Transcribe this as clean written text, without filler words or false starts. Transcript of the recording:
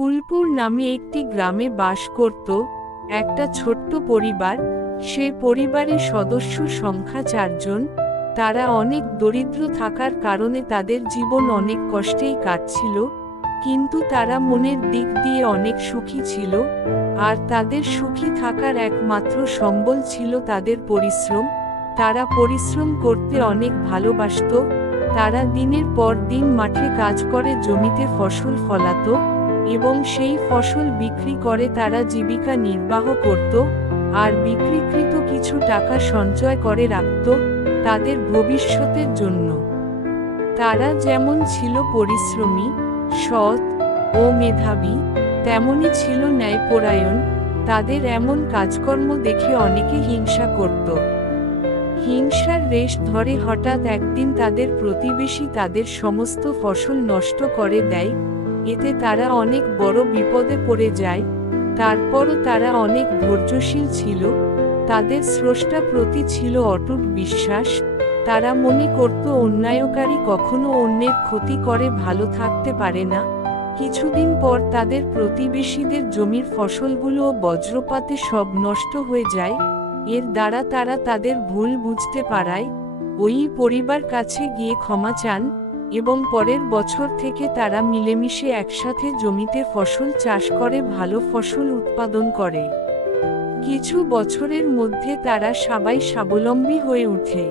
ফুলপুর নামে একটি গ্রামে বাস করত একটা ছোট্ট পরিবার। সে পরিবারের সদস্য সংখ্যা 4 জন। তারা অনেক দরিদ্র থাকার কারণে তাদের জীবন অনেক কষ্টেই কাটছিল, কিন্তু তারা মনের দিক দিয়ে অনেক সুখী ছিল। আর তাদের সুখী থাকার একমাত্র সম্বল ছিল তাদের পরিশ্রম। তারা পরিশ্রম করতে অনেক ভালোবাসত। তারা দিনের পর দিন মাঠে কাজ করে জমিতে ফসল ফলাতো এবং সেই ফসল বিক্রি করে তারা জীবিকা নির্বাহ করত, আর বিক্রিকৃত কিছু টাকা সঞ্চয় করে রাখত তাদের ভবিষ্যতের জন্য। তারা যেমন ছিল পরিশ্রমী, সৎ ও মেধাবী, তেমনই ছিল ন্যায়পরায়ণ। তাদের এমন কাজকর্ম দেখে অনেকে হিংসা করত। হিংসার রেশ ধরে হঠাৎ একদিন তাদের প্রতিবেশী তাদের সমস্ত ফসল নষ্ট করে দেয়। এতে তারা অনেক বড় বিপদে পড়ে যায়। তারপরও তারা অনেক ধৈর্যশীল ছিল। তাদের স্রষ্টা প্রতি ছিল অটুট বিশ্বাস। তারা মনে করত অন্যায়কারী কখনো অন্যের ক্ষতি করে ভালো থাকতে পারে না। কিছুদিন পর তাদের প্রতিবেশীদের জমির ফসলগুলো বজ্রপাতে সব নষ্ট হয়ে যায়। এর দ্বারা তারা তাদের ভুল বুঝতে পারায় ওই পরিবার কাছে গিয়ে ক্ষমা চান এবং পরের বছর থেকে তারা মিলেমিশে একসাথে জমিতে ফসল চাষ করে ভালো ফসল উৎপাদন করে। কিছু বছরের মধ্যে তারা সবাই স্বাবলম্বী হয়ে ওঠে।